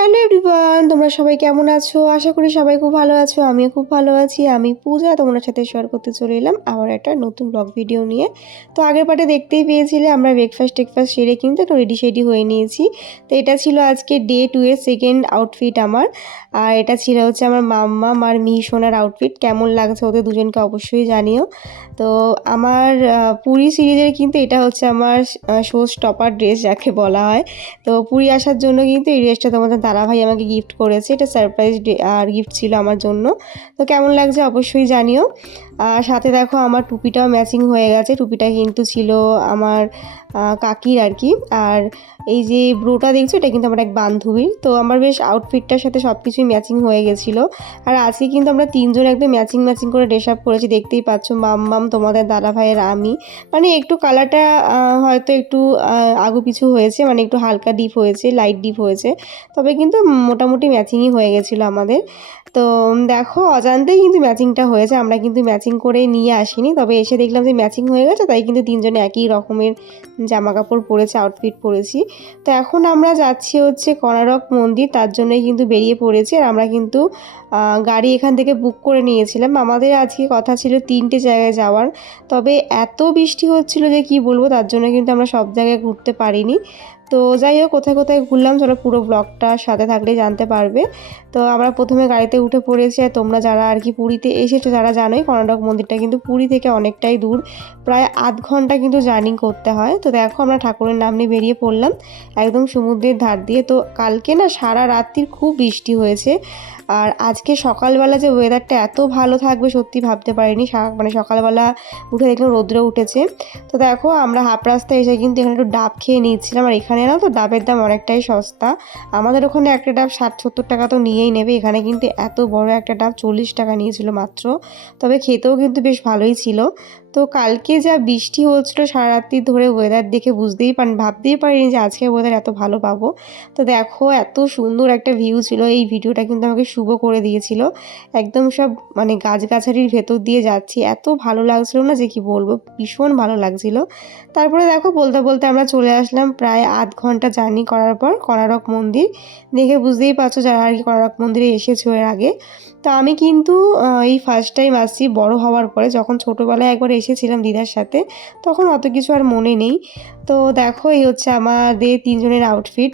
Hello everyone, তোমরা সবাই কেমন আছো? আশা করি সবাই খুব ভালো আছো। আমিও খুব ভালো আছি। আমি পূজা, তোমাদের সাথে শেয়ার করতে চলে এলাম আবার একটা নতুন ব্লগ ভিডিও নিয়ে। তো আগের পার্টে দেখতেই পেয়েছিলে আমরা ব্রেকফাস্ট সেরে কিন্তু একটু রেডি হয়ে নিয়েছি। তো এটা ছিল আজকে ডে 2 এর সেকেন্ড আউটফিট আমার। আর এটা ছিল হচ্ছে আমার মাম্মাম আর মিহিসোনার আউটফিট। কেমন লাগছে ওদের দুজনকে অবশ্যই জানিও। তো আমার পুরী সিরিজের কিন্তু এটা হচ্ছে আমার শো স্টপার ড্রেস যাকে বলা হয়। তো পুরী আসার জন্য কিন্তু এই ড্রেসটা তোমাদের দাদাভাই আমাকে গিফট করেছে। এটা সারপ্রাইজ আর গিফট ছিল আমার জন্য। তো কেমন লাগছে অবশ্যই জানিও। আর সাথে দেখো আমার টুপিটাও ম্যাচিং হয়ে গেছে। টুপিটা কিন্তু ছিল আমার কাকির আর কি। আর এই যে ব্রোটা দেখছো এটা কিন্তু আমার এক বান্ধবীর। তো আমার বেশ আউটফিটটার সাথে সব কিছুই ম্যাচিং হয়ে গেছিলো। আর আজকে কিন্তু আমরা তিনজন একদম ম্যাচিং করে ড্রেস আপ করেছি, দেখতেই পাচ্ছ। মাম্মাম, তোমাদের দাদাভাইয়ের, আমি। মানে একটু কালারটা হয়তো একটু আগু পিছু হয়েছে, মানে একটু হালকা ডিপ হয়েছে, লাইট ডিপ হয়েছে, তবে কিন্তু মোটামুটি ম্যাচিংই হয়ে গেছিলো আমাদের। তো দেখো অজান্তেই কিন্তু ম্যাচিংটা হয়েছে, আমরা কিন্তু ম্যাচিং করে নিয়ে আসিনি, তবে এসে দেখলাম যে ম্যাচিং হয়ে গেছে, তাই কিন্তু তিনজনে একই রকমের জামা কাপড় পরেছে, আউটফিট পরেছি। তো এখন আমরা যাচ্ছি হচ্ছে কোণারক মন্দির, তার জন্যই কিন্তু বেরিয়ে পড়েছি। আর আমরা কিন্তু গাড়ি এখান থেকে বুক করে নিয়েছিলাম। আমাদের আজকে কথা ছিল 3টে জায়গায় যাওয়ার, তবে এত বৃষ্টি হচ্ছিল যে কি বলবো, তার জন্য কিন্তু আমরা সব জায়গায় ঘুরতে পারিনি। তো যাই হোক, কোথায় কোথায় ঘুরলাম চলো পুরো ব্লগটার সাথে থাকলে জানতে পারবে। তো আমরা প্রথমে গাড়িতে উঠে পড়েছি। আর তোমরা যারা আর কি পুরীতে এসেছো যারা জানোই, কোণারক মন্দিরটা কিন্তু পুরী থেকে অনেকটাই দূর, প্রায় আধ ঘন্টা কিন্তু জার্নি করতে হয়। তো দেখো আমরা ঠাকুরের নাম নিয়ে বেরিয়ে পড়লাম একদম সমুদ্রের ধার দিয়ে। তো কালকে না সারা রাত্রির খুব বৃষ্টি হয়েছে, আর আজকে সকালবেলা যে ওয়েদারটা এত ভালো থাকবে সত্যি ভাবতে পারিনি। মানে সকালবেলা উঠে দেখলাম রৌদ্র উঠেছে। তো দেখো আমরা হাফ রাস্তায় এসে কিন্তু এখানে একটু ডাব খেয়ে নিচ্ছিলাম। আর এখানে না তো ডাবের দাম অনেকটাই সস্তা। আমাদের ওখানে একটা ডাব 60-70 টাকা তো নিয়েই নেবে, এখানে কিন্তু এত বড় একটা ডাব 40 টাকা নিয়েছিল মাত্র। তবে খেতেও কিন্তু বেশ ভালোই ছিল। তো কালকে যা বৃষ্টি হচ্ছিলো সারা রাত্রি ধরে, ওয়েদার দেখে ভাবতেই পারিনি যে আজকে ওয়েদার এত ভালো পাবো। তো দেখো এত সুন্দর একটা ভিউ ছিল। এই ভিডিওটা কিন্তু আমাকে শুভ করে দিয়েছিল। একদম সব মানে গাছগাছালির ভেতর দিয়ে যাচ্ছি, এত ভালো লাগছিল না যে কি বলবো, ভীষণ ভালো লাগছিল। তারপরে দেখো বলতে বলতে আমরা চলে আসলাম প্রায় আধ ঘন্টা জার্নি করার পর কোণারক মন্দির। দেখে বুঝতেই পারছো যারা আর কি কোণারক মন্দিরে এসেছো এর আগে। তো আমি কিন্তু এই ফার্স্ট টাইম আসছি বড় হওয়ার পরে। যখন ছোটোবেলায় একবার এসেছিলাম দিদার সাথে, তখন অত কিছু আর মনে নেই। তো দেখো এই হচ্ছে আমাদের তিনজনের আউটফিট।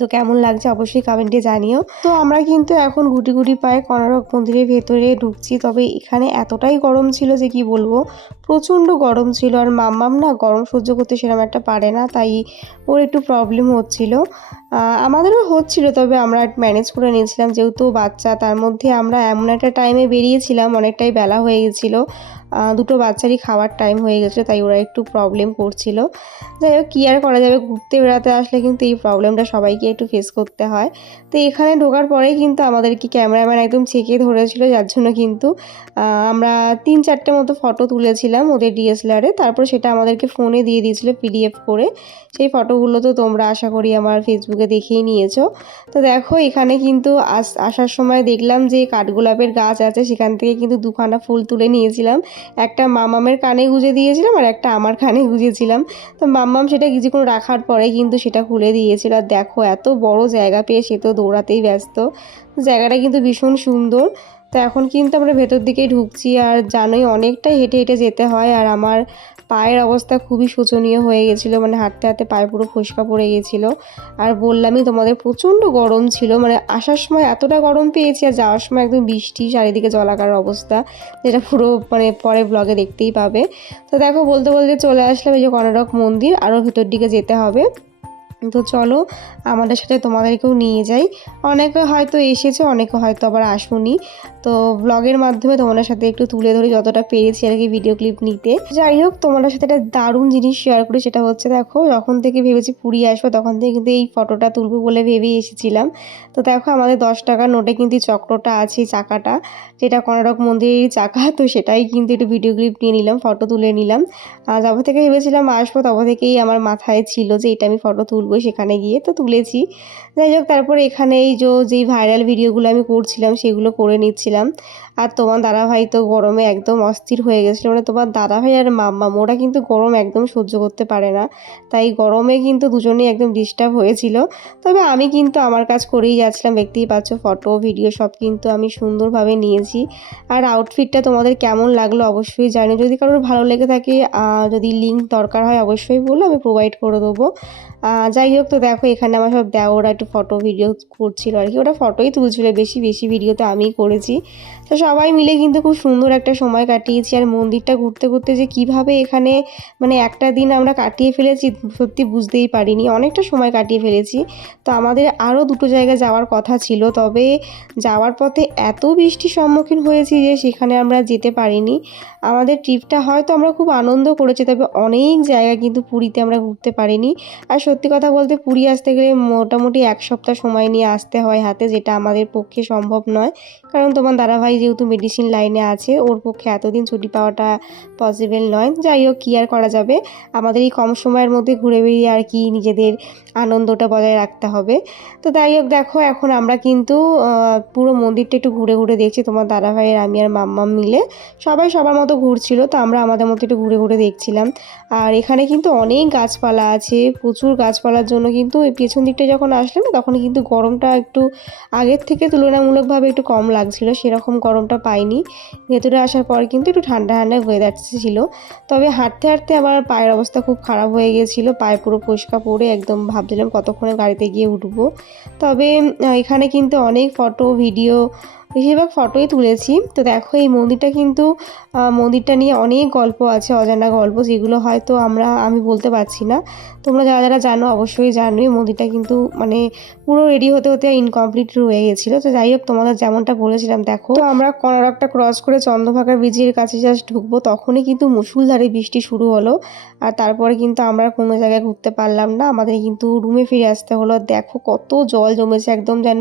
তো কেমন লাগছে অবশ্যই কমেন্টে জানিও। তো আমরা কিন্তু এখন গুটি গুটি পায়ে কোণারক মন্দিরের ভেতরে ঢুকছি। তবে এখানে এতটাই গরম ছিল যে কি বলবো, প্রচণ্ড গরম ছিল। আর মাম্মাম না গরম সহ্য করতে সেরকম একটা পারে না, তাই ওর একটু প্রবলেম হচ্ছিল। আমাদেরও হচ্ছিল, তবে আমরা ম্যানেজ করে নিয়েছিলাম যেহেতু বাচ্চা। তার মধ্যে আমরা এমন একটা টাইমে বেরিয়েছিলাম, অনেকটাই বেলা হয়ে গেছিলো, দুটো বাচ্চারই খাওয়ার টাইম হয়ে গেছিলো, তাই ওরা একটু প্রবলেম করছিল। যাই হোক, কী আর করা যাবে, ঘুরতে বেড়াতে আসলে কিন্তু এই প্রবলেমটা সবাইকে একটু ফেস করতে হয়। তো এখানে ঢোকার পরেই কিন্তু আমাদেরকে ক্যামেরাম্যান একদম চেকে ধরেছিল, যার জন্য কিন্তু আমরা 3-4টে মতো ফটো তুলেছিলাম ওদের ডিএসএলআরে। তারপর সেটা আমাদেরকে ফোনে দিয়ে দিয়েছিল পিডিএফ করে। সেই ফটোগুলো তো তোমরা আশা করি আমার ফেসবুকে দেখেই নিয়েছো। তো দেখো এখানে কিন্তু আসার সময় দেখলাম যে কাঠগোলাপের গাছ আছে, সেখান থেকে কিন্তু দুখানা ফুল তুলে নিয়েছিলাম। একটা মামামের কানে গুঁজে দিয়েছিলাম আর একটা আমার কানে গুঁজেছিলাম। তো মাম্মাম সেটা কিছুক্ষণ রাখার পরে কিন্তু সেটা খুলে দিয়েছিল। আর দেখো এত বড় জায়গা পেয়ে সে তো দৌড়াতেই ব্যস্ত। জায়গাটা কিন্তু ভীষণ সুন্দর। তো এখন কিন্তু আমরা ভেতর দিকেই ঢুকছি। আর জানোই অনেকটাই হেঁটে হেঁটে যেতে হয়, আর আমার পায়ের অবস্থা খুবই শোচনীয় হয়ে গেছিলো, মানে হাঁটতে হাঁটতে পায়ে পুরো ফোসকা পড়ে গেছিলো। আর বললামই তোমাদের প্রচণ্ড গরম ছিল, মানে আসার সময় এতটা গরম পেয়েছি আর যাওয়ার সময় একদম বৃষ্টি, চারিদিকে জলাকার অবস্থা, যেটা পুরো মানে পরে ব্লগে দেখতেই পাবে। তো দেখো বলতে বলতে চলে আসলাম এই যে কোণারক মন্দির, আরও ভেতর দিকে যেতে হবে। তো চলো আমাদের সাথে তোমাদেরকেও নিয়ে যাই। অনেকে হয়তো এসেছে, অনেকে হয়তো আবার আসুনি। তো ব্লগের মাধ্যমে তোমাদের সাথে একটু তুলে ধরি যতটা পেরেছি আর কি ভিডিও ক্লিপ নিতে। যাই হোক, তোমাদের সাথে একটা দারুণ জিনিস শেয়ার করি, সেটা হচ্ছে দেখো যখন থেকে ভেবেছি পুরী আসবো তখন থেকে কিন্তু এই ফটোটা তুলবো বলে ভেবেই এসেছিলাম। তো দেখো আমাদের 10 টাকার নোটে কিন্তু চক্রটা আছে, চাকাটা, যেটা কোণারক মন্দিরের চাকা। তো সেটাই কিন্তু একটু ভিডিও ক্লিপ নিয়ে নিলাম, ফটো তুলে নিলাম। যবে থেকে ভেবেছিলাম আসবো তবে থেকেই আমার মাথায় ছিল যে এটা আমি ফটো তুলবো। তুলবো সেখানে গিয়ে, তো তুলেছি। যাই হোক তারপরে এখানে এই যেই ভাইরাল ভিডিওগুলো আমি করছিলাম সেগুলো করে নিচ্ছিলাম। আর তোমার দাদাভাই তো গরমে একদম অস্থির হয়ে গেছিলো, মানে তোমার দাদাভাই আর মাম্মাম ওরা কিন্তু গরম একদম সহ্য করতে পারে না, তাই গরমে কিন্তু দুজনেই একদম ডিস্টার্ব হয়েছিল। তবে আমি কিন্তু আমার কাজ করেই যাচ্ছিলাম, দেখতেই পাচ্ছ ফটো ভিডিও সব কিন্তু আমি সুন্দরভাবে নিয়েছি। আর আউটফিটটা তোমাদের কেমন লাগলো অবশ্যই জানিও, যদি কারোর ভালো লেগে থাকে যদি লিঙ্ক দরকার হয় অবশ্যই বলো, আমি প্রোভাইড করে দেবো। যাই হোক, তো দেখো এখানে আমার সব দেওরা একটু ফটো ভিডিও করছিল আর কি, ওটা ফটোই তুলছিল, বেশি বেশি ভিডিও তো আমিই করেছি। তো সবাই মিলে কিন্তু খুব সুন্দর একটা সময় কাটিয়েছি। আর মন্দিরটা ঘুরতে ঘুরতে যে কিভাবে এখানে মানে একটা দিন আমরা কাটিয়ে ফেলেছি সত্যি বুঝতেই পারিনি, অনেকটা সময় কাটিয়ে ফেলেছি। তো আমাদের আরও দুটো জায়গায় যাওয়ার কথা ছিল, তবে যাওয়ার পথে এত বৃষ্টির সম্মুখীন হয়েছি যে সেখানে আমরা যেতে পারিনি। আমাদের ট্রিপটা হয়তো আমরা খুব আনন্দ করেছি, তবে অনেক জায়গা কিন্তু পুরীতে আমরা ঘুরতে পারিনি। আর সত্যি কথা বলতে পুরী আসতে গেলে মোটামুটি 1 সপ্তাহ সময় নিয়ে আসতে হয় হাতে, যেটা আমাদের পক্ষে সম্ভব নয়। কারণ তোমার দাদাভাই যেহেতু মেডিসিন লাইনে আছে, ওর পক্ষে এতদিন ছুটি পাওয়াটা পসিবল নয়। যাই হোক, কী আর করা যাবে, আমাদের এই কম সময়ের মধ্যে ঘুরে বেরিয়ে আর কি নিজেদের আনন্দটা বজায় রাখতে হবে। তো যাই হোক দেখো, এখন আমরা কিন্তু পুরো মন্দিরটা একটু ঘুরে ঘুরে দেখছি, তোমার দাদাভাইয়ের আমি আর মাম্মাম মিলে। সবাই সবার মতো ঘুরছিল, তো আমরা আমাদের মতো একটু ঘুরে ঘুরে দেখছিলাম। আর এখানে কিন্তু অনেক গাছপালা আছে, প্রচুর গাছপালার জন্য কিন্তু এই পেছন দিকটা যখন আসলে না তখন কিন্তু গরমটা একটু আগের থেকে তুলনামূলকভাবে একটু কম লাগছিল, সেরকম গরমটা পাইনি। ভেতরে আসার পর কিন্তু একটু ঠান্ডা ঠান্ডা ওয়েদার ছিল। তবে হাঁটতে হাঁটতে আমার পায়ের অবস্থা খুব খারাপ হয়ে গিয়েছিলো, পায়ে পুরো ফোস্কা পড়ে একদম ভাবছিলাম কতক্ষণে গাড়িতে গিয়ে উঠবো। তবে এখানে কিন্তু অনেক ফটো ভিডিও, বেশিরভাগ ফটোই তুলেছি। তো দেখো এই মন্দিরটা কিন্তু মন্দিরটা নিয়ে অনেক গল্প আছে, অজানা গল্প, যেগুলো হয়তো আমি বলতে পারছি না। তোমরা যারা যারা জানো অবশ্যই জানো, এই মন্দিরটা কিন্তু মানে পুরো রেডি হতে হতে ইনকমপ্লিট রয়ে গেছিলো। তো যাই হোক, তোমাদের যেমনটা বলেছিলাম, দেখো তো আমরা কোনারকটা ক্রস করে চন্দ্রভাগা ব্রিজের কাছে জাস্ট ঢুকবো, তখনই কিন্তু মুষলধারে বৃষ্টি শুরু হলো। আর তারপরে কিন্তু আমরা কোনো জায়গায় ঘুরতে পারলাম না, আমাদের কিন্তু রুমে ফিরে আসতে হলো। দেখো কত জল জমেছে, একদম যেন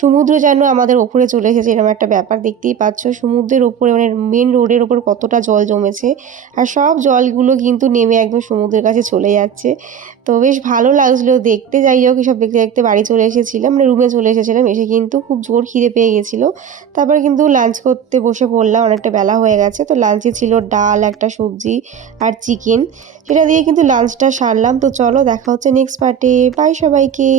সমুদ্র যেন আমাদের ওপরে চলে এসেছে, এরকম একটা ব্যাপার। দেখতেই পাচ্ছ সমুদ্রের ওপরে মানে মেন রোডের ওপর কতটা জল জমেছে, আর সব জলগুলো কিন্তু নেমে একদম সমুদ্রের কাছে চলে যাচ্ছে। তো বেশ ভালো লাগছিলো দেখতে। যাই হোক, এসব দেখতে দেখতে বাড়ি চলে এসেছিলাম, মানে রুমে চলে এসেছিলাম। এসে কিন্তু খুব জোর খিদে পেয়ে গেছিলো। তারপর কিন্তু লাঞ্চ করতে বসে পড়লাম, অনেকটা বেলা হয়ে গেছে। তো লাঞ্চে ছিল ডাল, একটা সবজি আর চিকেন, সেটা দিয়ে কিন্তু লাঞ্চটা সারলাম। তো চলো দেখা হচ্ছে নেক্সট পার্টে। বাই সবাইকে।